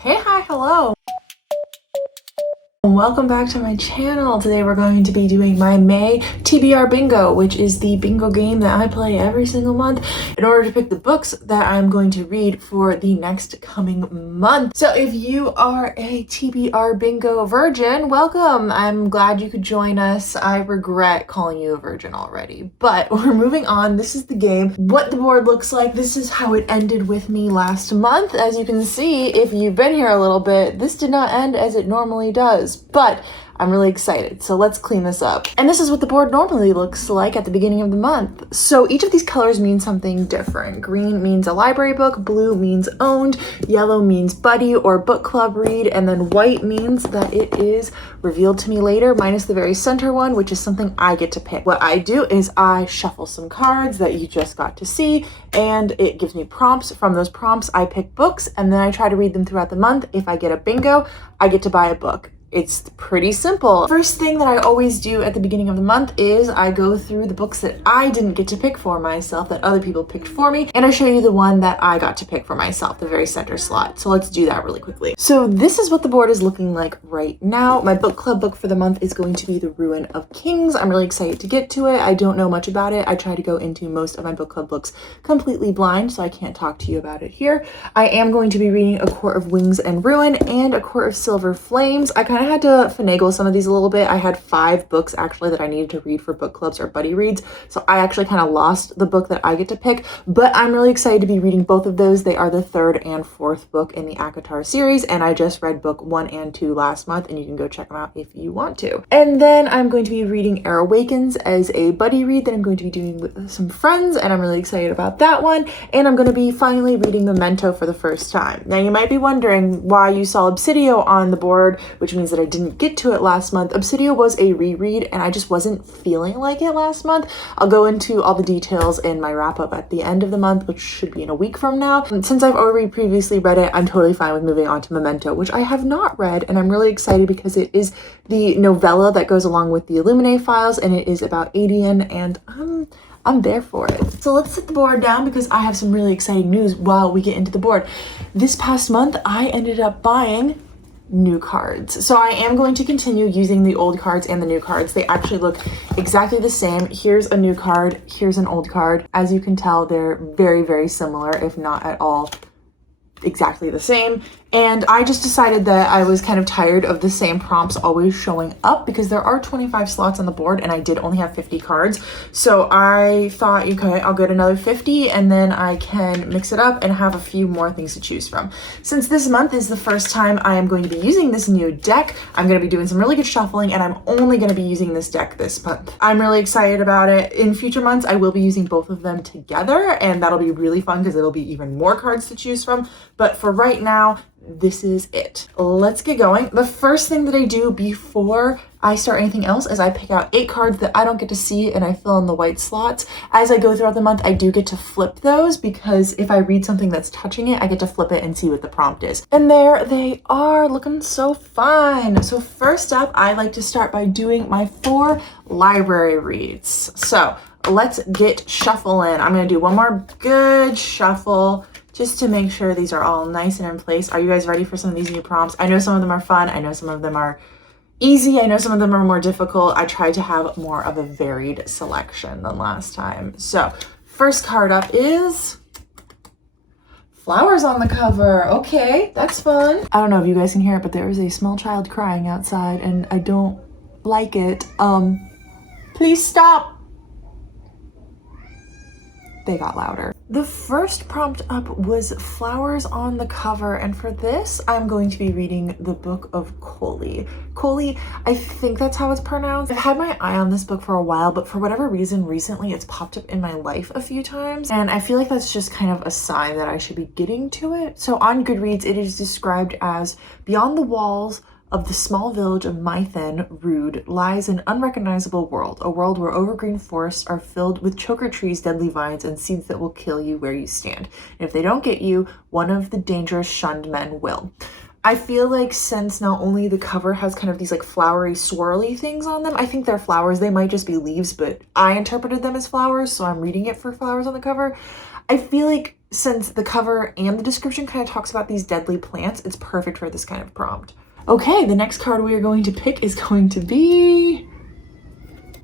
Hey, hi, hello. Welcome back to my channel. Today we're going to be doing my May TBR Bingo, which is the bingo game that I play every single month in order to pick the books that I'm going to read for the next coming month. So if you are a TBR Bingo virgin, welcome. I'm glad you could join us. I regret calling you a virgin already, but we're moving on. This is the game, what the board looks like. This is how it ended with me last month. As you can see, if you've been here a little bit, this did not end as it normally does. But I'm really excited, so let's clean this up. And this is what the board normally looks like at the beginning of the month. So each of these colors means something different. Green means a library book, blue means owned, yellow means buddy or book club read, and then white means that it is revealed to me later, minus the very center one, which is something I get to pick. What I do is I shuffle some cards that you just got to see, and it gives me prompts. From those prompts, I pick books, and then I try to read them throughout the month. If I get a bingo, I get to buy a book. It's pretty simple. First thing that I always do at the beginning of the month is I go through the books that I didn't get to pick for myself, that other people picked for me, and I show you the one that I got to pick for myself, the very center slot. So let's do that really quickly. So this is what the board is looking like right now. My book club book for the month is going to be The Ruin of Kings. I'm really excited to get to it. I don't know much about it. I try to go into most of my book club books completely blind, so I can't talk to you about it here. I am going to be reading A Court of Wings and Ruin and A Court of Silver Flames. I kind of had to finagle some of these a little bit. I had 5 books actually that I needed to read for book clubs or buddy reads, so I actually kind of lost the book that I get to pick, but I'm really excited to be reading both of those. They are the 3rd and 4th book in the ACOTAR series, and I just read book 1 and 2 last month, and you can go check them out if you want to. And then I'm going to be reading Air Awakens as a buddy read that I'm going to be doing with some friends, and I'm really excited about that one. And I'm going to be finally reading Memento for the first time. Now you might be wondering why you saw Obsidio on the board, which means that I didn't get to it last month. Obsidio was a reread and I just wasn't feeling like it last month. I'll go into all the details in my wrap up at the end of the month, which should be in a week from now. And since I've already previously read it, I'm totally fine with moving on to Memento, which I have not read, and I'm really excited because it is the novella that goes along with the Illuminae files, and it is about Adian, and I'm there for it. So let's set the board down because I have some really exciting news while we get into the board. This past month, I ended up buying new cards. So I am going to continue using the old cards and the new cards. They actually look exactly the same. Here's a new card, here's an old card. As you can tell, they're very, very similar, if not at all exactly the same. And I just decided that I was kind of tired of the same prompts always showing up because there are 25 slots on the board and I did only have 50 cards. So I thought, okay, I'll get another 50 and then I can mix it up and have a few more things to choose from. Since this month is the first time I am going to be using this new deck, I'm going to be doing some really good shuffling, and I'm only going to be using this deck this month. I'm really excited about it. In future months, I will be using both of them together, and that'll be really fun because it'll be even more cards to choose from. But for right now, this is it. Let's get going. The first thing that I do before I start anything else is I pick out 8 cards that I don't get to see and I fill in the white slots. As I go throughout the month, I do get to flip those because if I read something that's touching it, I get to flip it and see what the prompt is. And there they are, looking so fine. So first up, I like to start by doing my 4 library reads. So let's get shuffling. I'm gonna do one more good shuffle just to make sure these are all nice and in place. Are you guys ready for some of these new prompts? I know some of them are fun. I know some of them are easy. I know some of them are more difficult. I tried to have more of a varied selection than last time. So first card up is flowers on the cover. Okay, that's fun. I don't know if you guys can hear it, but there is a small child crying outside and I don't like it. Please stop. They got louder. The first prompt up was flowers on the cover, and for this I'm going to be reading the book of Coley. Coley, I think that's how it's pronounced. I've had my eye on this book for a while, but for whatever reason recently it's popped up in my life a few times, and I feel like that's just kind of a sign that I should be getting to it. So on Goodreads it is described as beyond the walls of the small village of Mythen Rood lies an unrecognizable world, a world where overgreen forests are filled with choker trees, deadly vines, and seeds that will kill you where you stand. And if they don't get you, one of the dangerous shunned men will. I feel like since not only the cover has kind of these like flowery swirly things on them, I think they're flowers. They might just be leaves, but I interpreted them as flowers, so I'm reading it for flowers on the cover. I feel like since the cover and the description kind of talks about these deadly plants, it's perfect for this kind of prompt. Okay, the next card we are going to pick is going to be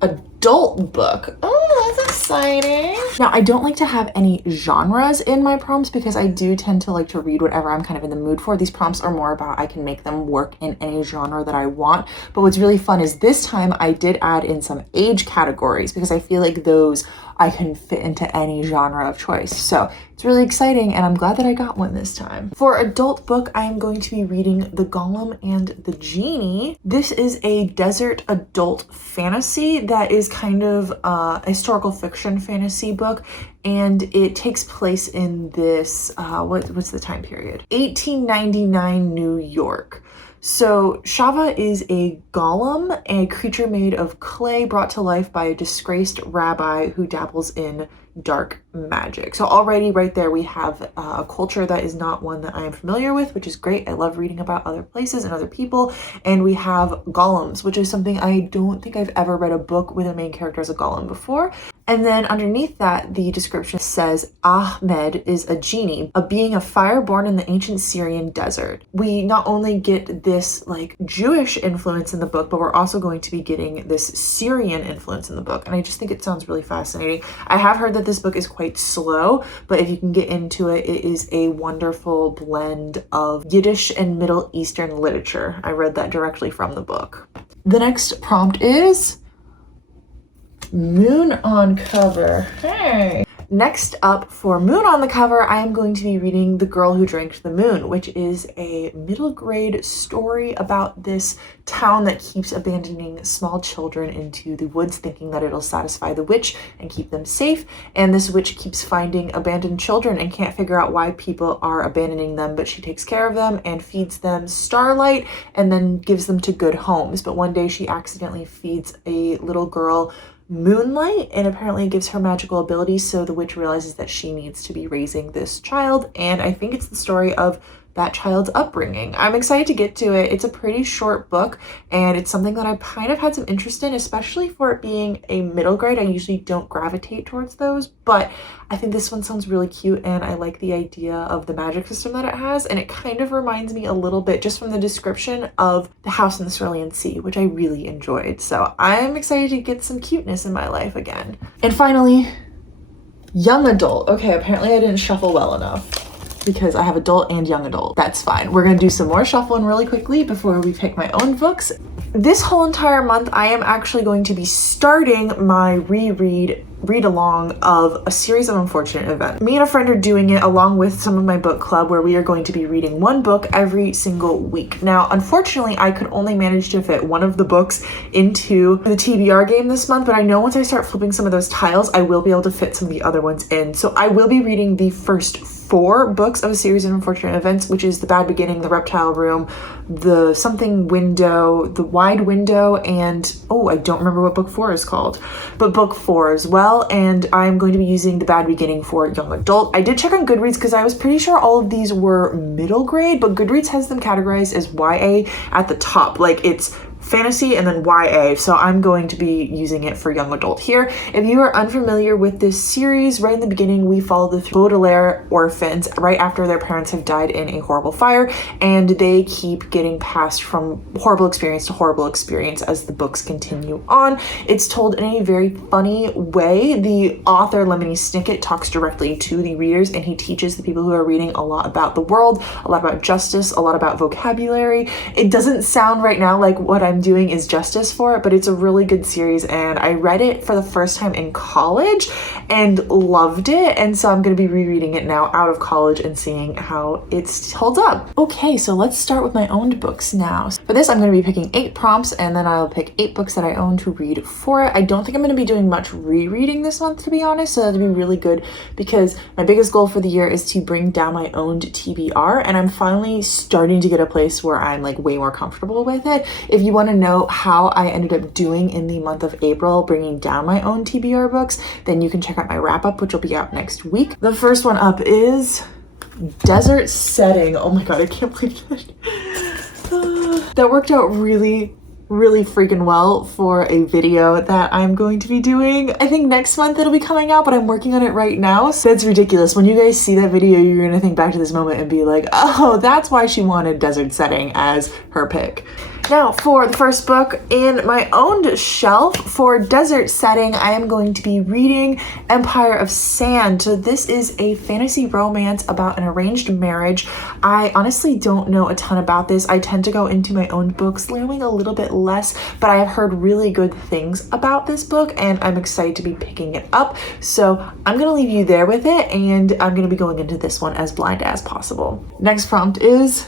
adult book. Oh, that's exciting. Now, I don't like to have any genres in my prompts because I do tend to like to read whatever I'm kind of in the mood for. These prompts are more about I can make them work in any genre that I want. But what's really fun is this time I did add in some age categories because I feel like those I can fit into any genre of choice. So it's really exciting and I'm glad that I got one this time. For adult book, I am going to be reading The Golem and the Genie. This is a desert adult fantasy that is kind of a historical fiction fantasy book, and it takes place in this, what's the time period? 1899 New York. So Shava is a golem, a creature made of clay brought to life by a disgraced rabbi who dabbles in dark magic. So already right there we have a culture that is not one that I am familiar with, which is great. I love reading about other places and other people. And we have golems, which is something I don't think I've ever read a book with a main character as a golem before. And then underneath that, the description says Ahmed is a genie, a being of fire born in the ancient Syrian desert. We not only get this like Jewish influence in the book, but we're also going to be getting this Syrian influence in the book. And I just think it sounds really fascinating. I have heard that this book is quite slow, but if you can get into it, it is a wonderful blend of Yiddish and Middle Eastern literature. I read that directly from the book. The next prompt is Moon on cover. Hey. Next up for Moon on the cover, I am going to be reading The Girl Who Drank the Moon, which is a middle grade story about this town that keeps abandoning small children into the woods thinking that it'll satisfy the witch and keep them safe. And this witch keeps finding abandoned children and can't figure out why people are abandoning them, but she takes care of them and feeds them starlight and then gives them to good homes. But one day she accidentally feeds a little girl moonlight, and apparently it gives her magical abilities, so the witch realizes that she needs to be raising this child, and I think it's the story of that child's upbringing. I'm excited to get to it. It's a pretty short book, and it's something that I've kind of had some interest in, especially for it being a middle grade. I usually don't gravitate towards those, but I think this one sounds really cute, and I like the idea of the magic system that it has, and it kind of reminds me a little bit, just from the description, of The House in the Cerulean Sea, which I really enjoyed. So I'm excited to get some cuteness in my life again. And finally, young adult. Okay, apparently I didn't shuffle well enough, because I have adult and young adult. That's fine. We're gonna do some more shuffling really quickly before we pick my own books. This whole entire month, I am actually going to be starting my read along of A Series of Unfortunate Events. Me and a friend are doing it along with some of my book club, where we are going to be reading one book every single week. Now, unfortunately, I could only manage to fit one of the books into the TBR game this month, but I know once I start flipping some of those tiles, I will be able to fit some of the other ones in. So I will be reading the first 4 books of A Series of Unfortunate Events, which is The Bad Beginning, The Reptile Room, The Something Window, The Wide Window, and I don't remember what book 4 is called, but book 4 as well. And I'm going to be using The Bad Beginning for young adult. I did check on Goodreads because I was pretty sure all of these were middle grade, but Goodreads has them categorized as YA at the top. Like, it's fantasy and then YA, so I'm going to be using it for young adult here. If you are unfamiliar with this series, right in the beginning we follow the Baudelaire orphans right after their parents have died in a horrible fire, and they keep getting passed from horrible experience to horrible experience as the books continue on. It's told in a very funny way. The author, Lemony Snicket, talks directly to the readers, and he teaches the people who are reading a lot about the world, a lot about justice, a lot about vocabulary. It doesn't sound right now like what I'm doing is justice for it, but it's a really good series, and I read it for the first time in college and loved it, and so I'm going to be rereading it now out of college and seeing how it holds up. Okay, so let's start with my owned books now. For this, I'm going to be picking 8 prompts, and then I'll pick 8 books that I own to read for it. I don't think I'm going to be doing much rereading this month, to be honest, so that'll be really good, because my biggest goal for the year is to bring down my owned TBR, and I'm finally starting to get a place where I'm like way more comfortable with it. If you want to know how I ended up doing in the month of April bringing down my own TBR books, then you can check out my wrap up, which will be out next week. The first one up is Desert Setting. Oh my god, I can't believe that. That worked out really really freaking well for a video that I'm going to be doing. I think next month it'll be coming out, but I'm working on it right now. So it's ridiculous. When you guys see that video, you're gonna think back to this moment and be like, oh, that's why she wanted desert setting as her pick. Now, for the first book in my owned shelf for desert setting, I am going to be reading Empire of Sand. So this is a fantasy romance about an arranged marriage. I honestly don't know a ton about this. I tend to go into my own books knowing a little bit less, but I have heard really good things about this book and I'm excited to be picking it up. So I'm gonna leave you there with it, and I'm gonna be going into this one as blind as possible. Next prompt is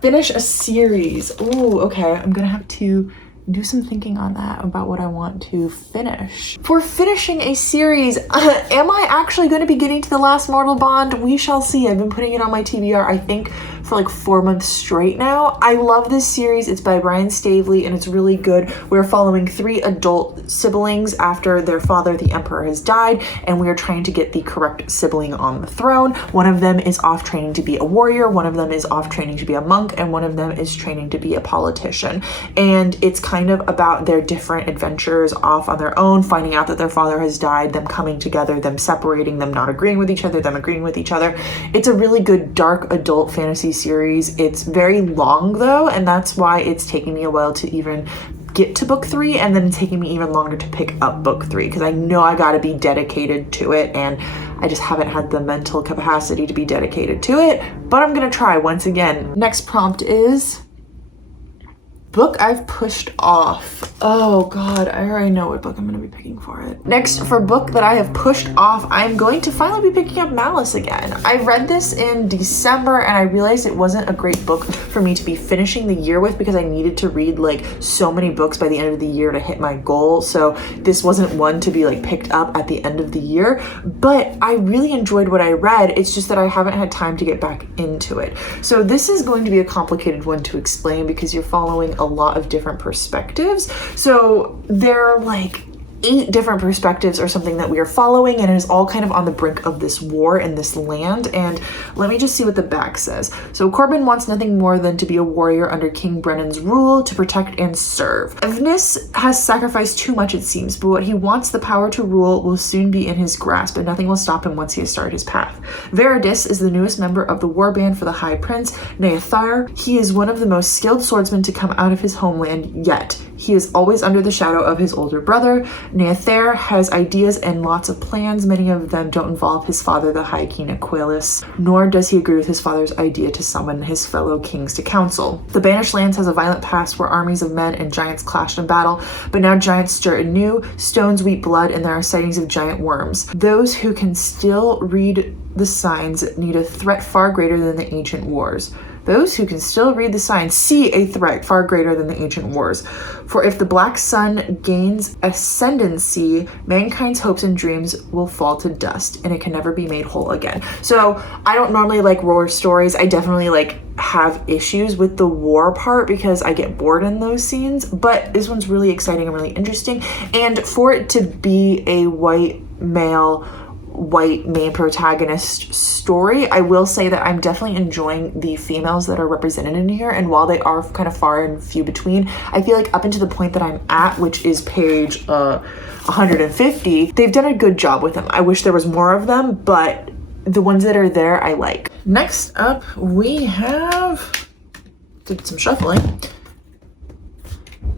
finish a series. Ooh, okay. I'm gonna have to do some thinking on that about what I want to finish. For finishing a series, am I actually going to be getting to The Last Mortal Bond? We shall see. I've been putting it on my TBR, I think, for like 4 months straight now. I love this series. It's by Brian Stavely and it's really good. We're following 3 adult siblings after their father, the Emperor, has died, and we are trying to get the correct sibling on the throne. One of them is off training to be a warrior, one of them is off training to be a monk, and one of them is training to be a politician. And it's kind of about their different adventures off on their own, finding out that their father has died, them coming together, them separating, them not agreeing with each other, them agreeing with each other. It's a really good dark adult fantasy series. It's very long though, and that's why it's taking me a while to even get to book 3, and then taking me even longer to pick up book 3, because I know I got to be dedicated to it, and I just haven't had the mental capacity to be dedicated to it, but I'm gonna try once again. Next prompt is book I've pushed off. Oh God, I already know what book I'm gonna be picking for it. Next, for book that I have pushed off, I'm going to finally be picking up Malice again. I read this in December and I realized it wasn't a great book for me to be finishing the year with, because I needed to read like so many books by the end of the year to hit my goal. So this wasn't one to be like picked up at the end of the year, but I really enjoyed what I read. It's just that I haven't had time to get back into it. So this is going to be a complicated one to explain because you're following a lot of different perspectives. So there are like 8 different perspectives or something that we are following, and it is all kind of on the brink of this war in this land. And let me just see what the back says. So Corbin wants nothing more than to be a warrior under King Brennan's rule, to protect and serve. Evnus has sacrificed too much, it seems, but what he wants, the power to rule, will soon be in his grasp, and nothing will stop him once he has started his path. Veridis is the newest member of the warband for the High Prince, Neathar. He is one of the most skilled swordsmen to come out of his homeland yet. He is always under the shadow of his older brother. Neathar has ideas and lots of plans. Many of them don't involve his father, the High King Aquilus, nor does he agree with his father's idea to summon his fellow kings to council. The Banished Lands has a violent past where armies of men and giants clashed in battle, but now giants stir anew, stones weep blood, and there are sightings of giant worms. Those who can still read the signs need a threat far greater than the ancient wars. Those who can still read the signs see a threat far greater than the ancient wars. For if the black sun gains ascendancy, mankind's hopes and dreams will fall to dust, and it can never be made whole again. So I don't normally like war stories. I definitely like have issues with the war part because I get bored in those scenes, but this one's really exciting and really interesting. And for it to be a white male white main protagonist story, I will say that I'm definitely enjoying the females that are represented in here, and while they are kind of far and few between, I feel like up until the point that I'm at, which is page 150, they've done a good job with them. I wish there was more of them, but the ones that are there I like. Next up we have, did some shuffling,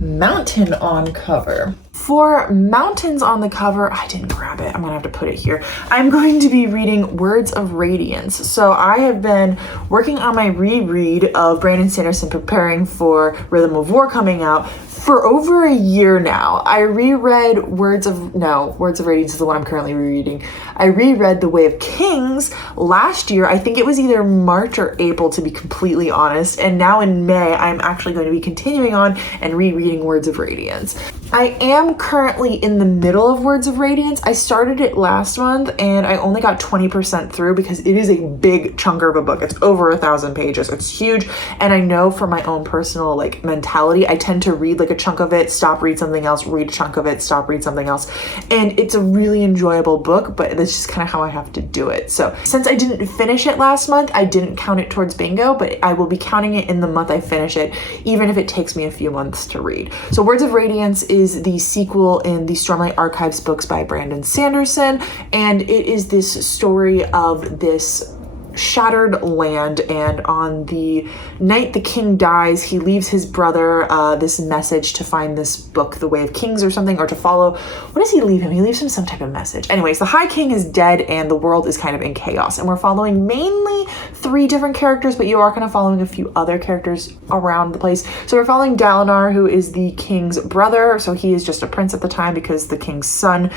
Mountain on cover. For Mountains on the cover, I didn't grab it. I'm gonna have to put it here. I'm going to be reading Words of Radiance. So I have been working on my reread of Brandon Sanderson, preparing for Rhythm of War coming out for over a year now. I reread Words of Radiance is the one I'm currently rereading. I reread The Way of Kings last year. I think it was either March or April, to be completely honest. And now in May, I'm actually going to be continuing on and rereading Words of Radiance. I am currently in the middle of Words of Radiance. I started it last month and I only got 20% through because it is a big chunk of a book. It's over 1,000 pages. It's huge. And I know from my own personal like mentality, I tend to read like a chunk of it, stop, read something else, read a chunk of it, stop, read something else. And it's a really enjoyable book, but that's just kind of how I have to do it. So since I didn't finish it last month, I didn't count it towards bingo, but I will be counting it in the month I finish it, even if it takes me a few months to read. So Words of Radiance is the sequel in the Stormlight Archives books by Brandon Sanderson, and it is this story of this shattered land, and on the night the king dies, he leaves his brother this message to find this book, The Way of Kings or something, or to follow. What does he leave him? He leaves him some type of message. Anyways, the High King is dead and the world is kind of in chaos, and we're following mainly 3 different characters, but you are kind of following a few other characters around the place. So we're following Dalinar, who is the king's brother, so he is just a prince at the time because the king's son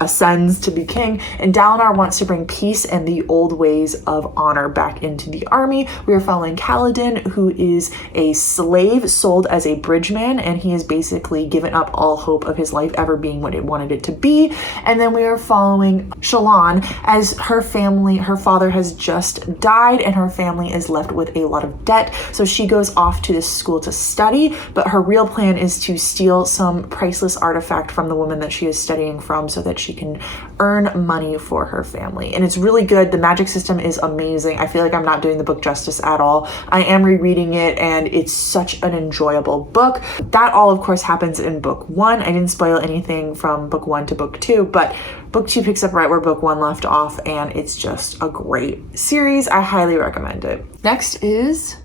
ascends to be king, and Dalinar wants to bring peace and the old ways of honor back into the army. We are following Kaladin, who is a slave sold as a bridgeman, and he has basically given up all hope of his life ever being what it wanted it to be. And then we are following Shallan, as her family, her father has just died and her family is left with a lot of debt, so she goes off to this school to study, but her real plan is to steal some priceless artifact from the woman that she is studying from so that she can earn money for her family. And it's really good. The magic system is amazing. I feel like I'm not doing the book justice at all. I am rereading it and it's such an enjoyable book. That all of course happens in book 1. I didn't spoil anything from book 1 to book 2, but book 2 picks up right where book 1 left off, and it's just a great series. I highly recommend it. Next is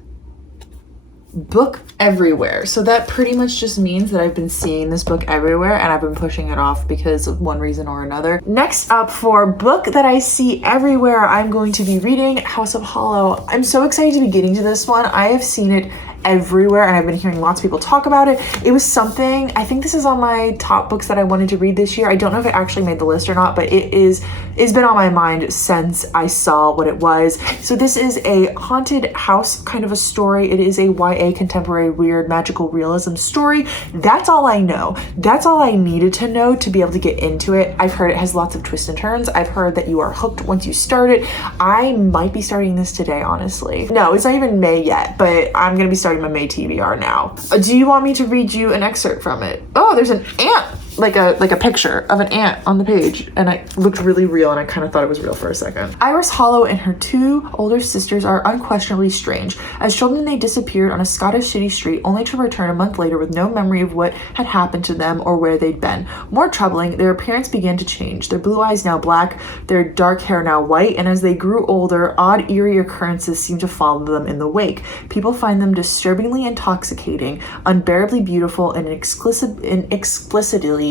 book everywhere. So that pretty much just means that I've been seeing this book everywhere and I've been pushing it off because of one reason or another. Next up, for book that I see everywhere, I'm going to be reading House of Hollow. I'm so excited to be getting to this one. I have seen it everywhere and I've been hearing lots of people talk about it. It was something, I think this is on my top books that I wanted to read this year. I don't know if it actually made the list or not, but it's been on my mind since I saw what it was. So this is a haunted house kind of a story. It is a YA contemporary weird magical realism story. That's all I know. That's all I needed to know to be able to get into it. I've heard it has lots of twists and turns. I've heard that you are hooked once you start it. I might be starting this today, honestly. No, it's not even May yet, but I'm gonna be starting my May TBR now. Do you want me to read you an excerpt from it? Oh, there's an ant, like a picture of an ant on the page, and it looked really real and I kind of thought it was real for a second. Iris Hollow and her 2 older sisters are unquestionably strange. As children, they disappeared on a Scottish city street only to return a month later with no memory of what had happened to them or where they'd been. More troubling, their appearance began to change. Their blue eyes now black, their dark hair now white, and as they grew older, odd eerie occurrences seemed to follow them in the wake. People find them disturbingly intoxicating, unbearably beautiful, and inexplicitly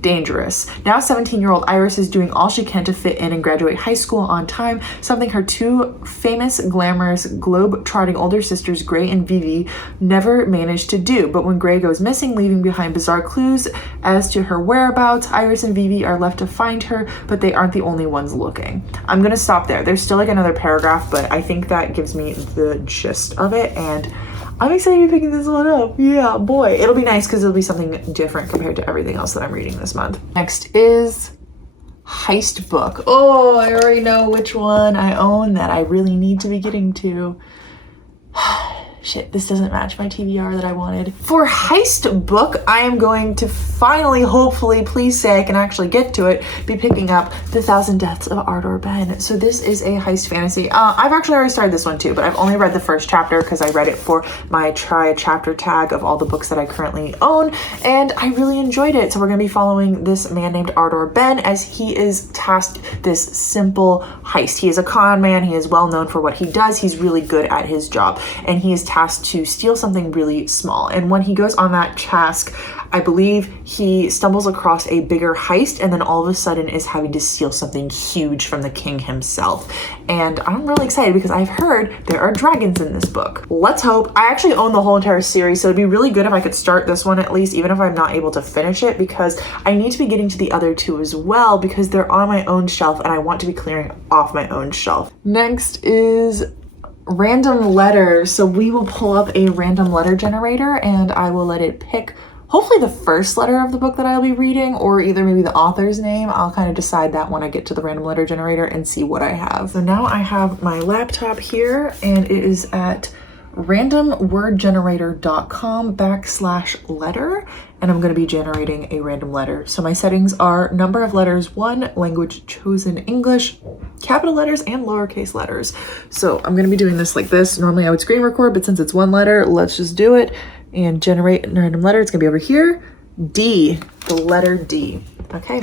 dangerous. Now 17-year-old Iris is doing all she can to fit in and graduate high school on time, something her 2 famous, glamorous, globe-trotting older sisters, Gray and Vivi, never managed to do. But when Gray goes missing, leaving behind bizarre clues as to her whereabouts, Iris and Vivi are left to find her, but they aren't the only ones looking. I'm gonna stop there. There's still like another paragraph, but I think that gives me the gist of it, and I'm excited to be picking this one up. Yeah, boy. It'll be nice because it'll be something different compared to everything else that I'm reading this month. Next is Heist Book. Oh, I already know which one I own that I really need to be getting to. Shit, this doesn't match my TBR that I wanted. For Heist Book, I am going to finally, hopefully, please say I can actually get to it, be picking up The Thousand Deaths of Ardor Ben. So this is a heist fantasy. I've actually already started this one too, but I've only read the first chapter because I read it for my try a chapter tag of all the books that I currently own, and I really enjoyed it. So we're going to be following this man named Ardor Ben as he is tasked this simple heist. He is a con man. He is well known for what he does. He's really good at his job, and he is tasked to steal something really small. And when he goes on that task, I believe he stumbles across a bigger heist and then all of a sudden is having to steal something huge from the king himself. And I'm really excited because I've heard there are dragons in this book. Let's hope. I actually own the whole entire series, so it'd be really good if I could start this one at least, even if I'm not able to finish it, because I need to be getting to the other 2 as well because they're on my own shelf and I want to be clearing off my own shelf. Next is random letters. So we will pull up a random letter generator and I will let it pick hopefully the first letter of the book that I'll be reading, or either maybe the author's name. I'll kind of decide that when I get to the random letter generator and see what I have. So now I have my laptop here and it is at randomwordgenerator.com/letter, and I'm going to be generating a random letter. So my settings are number of letters 1, language chosen English, capital letters and lowercase letters. So I'm going to be doing this like this. Normally I would screen record, but since it's one letter, let's just do it and generate a random letter. It's going to be over here. D, the letter D. Okay.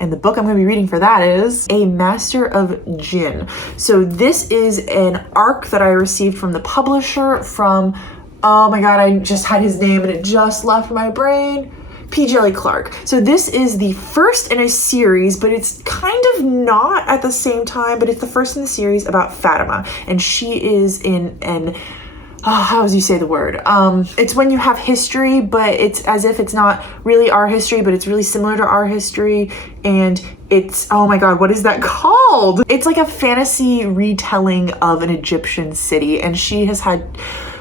And the book I'm going to be reading for that is A Master of Jinn. So this is an arc that I received from the publisher from, oh my God, I just had his name and it just left my brain. P. Jelly Clark. So this is the first in a series, but it's kind of not at the same time, but it's the first in the series about Fatima. And she is in an how does you say the word? It's when you have history, but it's as if it's not really our history, but it's really similar to our history. And it's, oh my God, what is that called? It's like a fantasy retelling of an Egyptian city. And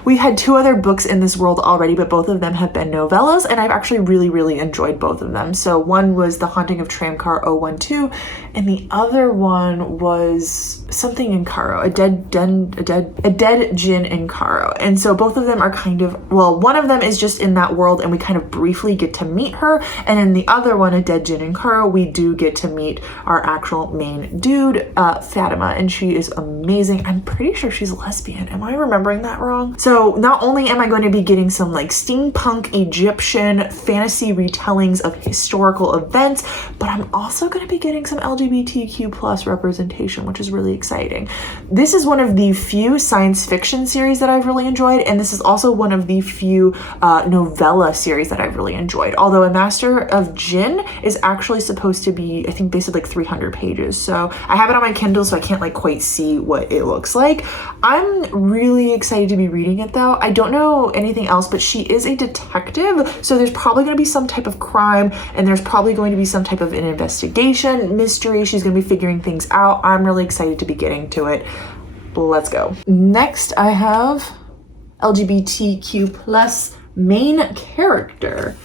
we've had 2 other books in this world already, but both of them have been novellas, and I've actually really, really enjoyed both of them. So one was The Haunting of Tramcar 012, and the other one was something in Cairo, a dead Jinn in Cairo. And so both of them are kind of, well, one of them is just in that world and we kind of briefly get to meet her, and in the other one, A Dead Jinn in Cairo, we do get to meet our actual main dude, Fatima, and she is amazing. I'm pretty sure she's lesbian. Am I remembering that wrong? So not only am I going to be getting some like steampunk Egyptian fantasy retellings of historical events, but I'm also going to be getting some LGBTQ plus representation, which is really exciting. This is one of the few science fiction series that I've really enjoyed, and this is also one of the few novella series that I've really enjoyed. Although A Master of Jinn is actually supposed to be, I think they said like 300 pages. So I have it on my Kindle, so I can't like quite see what it looks like. I'm really excited to be reading it though. I don't know anything else, but she is a detective, so there's probably going to be some type of crime, and there's probably going to be some type of an investigation, mystery. She's going to be figuring things out. I'm really excited to be getting to it. Let's go. Next, I have LGBTQ plus main character.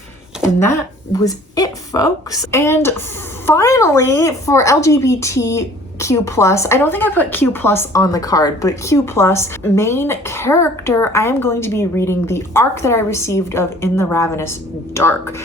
And that was it, folks. And finally, for LGBTQ plus, I don't think I put Q plus on the card, but Q plus main character, I am going to be reading the arc that I received of In the Ravenous Dark.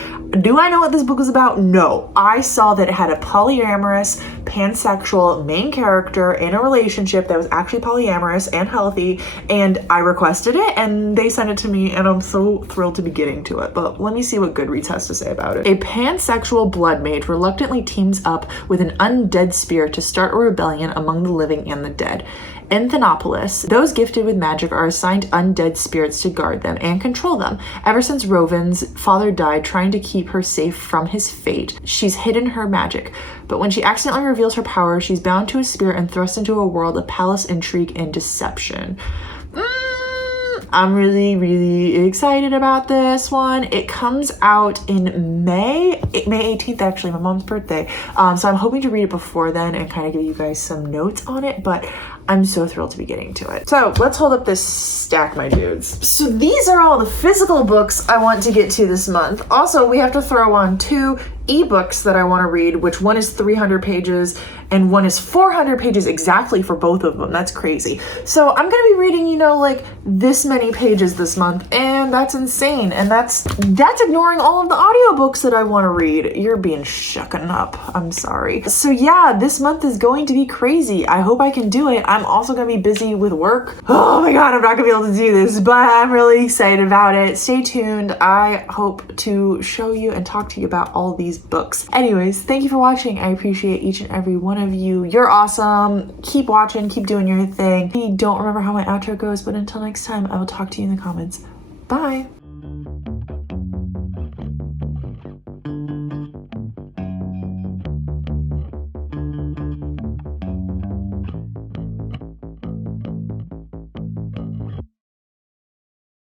Do I know what this book is about? No. I saw that it had a polyamorous, pansexual main character in a relationship that was actually polyamorous and healthy, and I requested it and they sent it to me, and I'm so thrilled to be getting to it. But let me see what Goodreads has to say about it. A pansexual blood mage reluctantly teams up with an undead spirit to start a rebellion among the living and the dead. In Thanopolis, those gifted with magic are assigned undead spirits to guard them and control them. Ever since Rovin's father died trying to keep her safe from his fate, she's hidden her magic. But when she accidentally reveals her power, she's bound to a spirit and thrust into a world of palace intrigue and deception. I'm really, really excited about this one. It comes out in May 18th, actually, my mom's birthday. So I'm hoping to read it before then and kind of give you guys some notes on it, but I'm so thrilled to be getting to it. So let's hold up this stack, my dudes. So these are all the physical books I want to get to this month. Also, we have to throw on 2 ebooks that I want to read, which one is 300 pages and one is 400 pages exactly for both of them. That's crazy. So I'm going to be reading, you know, like this many pages this month, and that's insane. And that's ignoring all of the audiobooks that I want to read. You're being shucking up. I'm sorry. So yeah, this month is going to be crazy. I hope I can do it. I'm also going to be busy with work. Oh my God, I'm not going to be able to do this, but I'm really excited about it. Stay tuned. I hope to show you and talk to you about all these books. Anyways, thank you for watching. I appreciate each and every one of you. You're awesome. Keep watching, keep doing your thing. I don't remember how my outro goes, but until next time, I will talk to you in the comments. Bye.